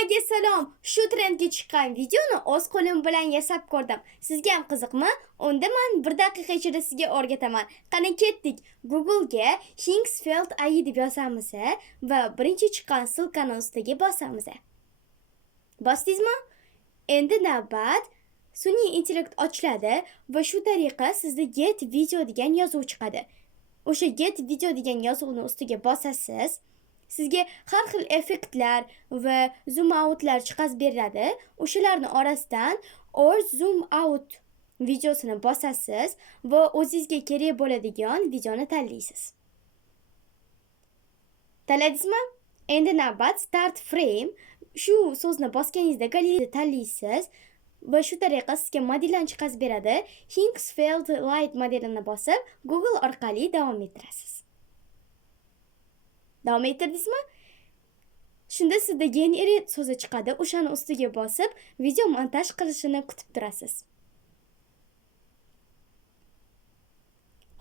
Hammaga salom. Shu trendga chiqqan videoni o'z qo'lim bilan yasab ko'rdim. Sizga ham qiziqmi? Unda men 1 daqiqa ichida sizga o'rgataman. Qani ketdik. Google'ga Hingsfeld AI deb yozamiz va birinchi chiqqan silkani ustiga bosamiz. Bosdingizmi? Endi navbat sun'iy intellekt ochiladi va shu tariqa sizda get video degan yozuv chiqadi. O'sha get video degan yozuvni ustiga bosasiz. Sizga har xil effektlar va zoom outlar chiqaz beradi. O'shalarni orasidan or zoom out videosini bosasiz va o'zingizga kerak bo'ladigan videoni tanlaysiz. Tanladingizmi? Endi navbat start frame. Shu so'zni bosganingizda galereyada tanlaysiz va shu tariqa sizga modeldan chiqaz beradi. Hingsfeld Light modelini bosib Google orqali davom ettirasiz. Davom ettirdingizmi? Shunda sizda generate so'zi chiqadi. O'shani ustiga bosib video montaj qilishini kutib turasiz.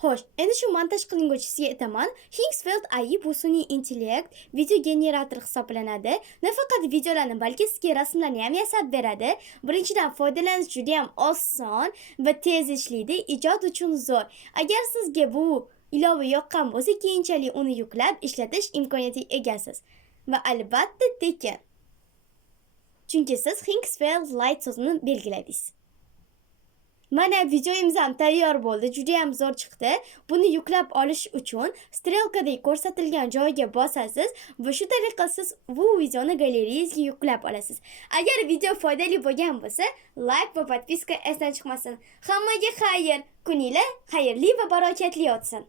Xo'sh, endi shu montaj qilinuvchisiga aytaman. Hingsfeld AI bu sun'iy intellekt video generator hisoblanadi. Nafaqat videolarni, balki sizga rasmlarni ham yasab beradi. Birinchidan foydalanish juda ham oson va tez ishlaydi. Ijod uchun zo'r. Agar sizga bu ilova yoqqan bo'lsa, keyinchalik uni yuklab ishlatish imkoniyatiga egasiz. Va albatta tekin. Chunki siz Hingsfeld Light so'zini belgiladingiz. Mana videomiz ham tayyor bo'ldi. Juda ham zo'r chiqdi. Buni yuklab olish uchun strelkadagi ko'rsatilgan joyga bosasiz va shu tariqa siz bu videoni galereyangizga yuklab olasiz. Agar video foydali bo'lgan bo'lsa, like va podpiska esdan chiqmasin. Hammaga xayr, kuninglar xayrli va barokatli o'tsin.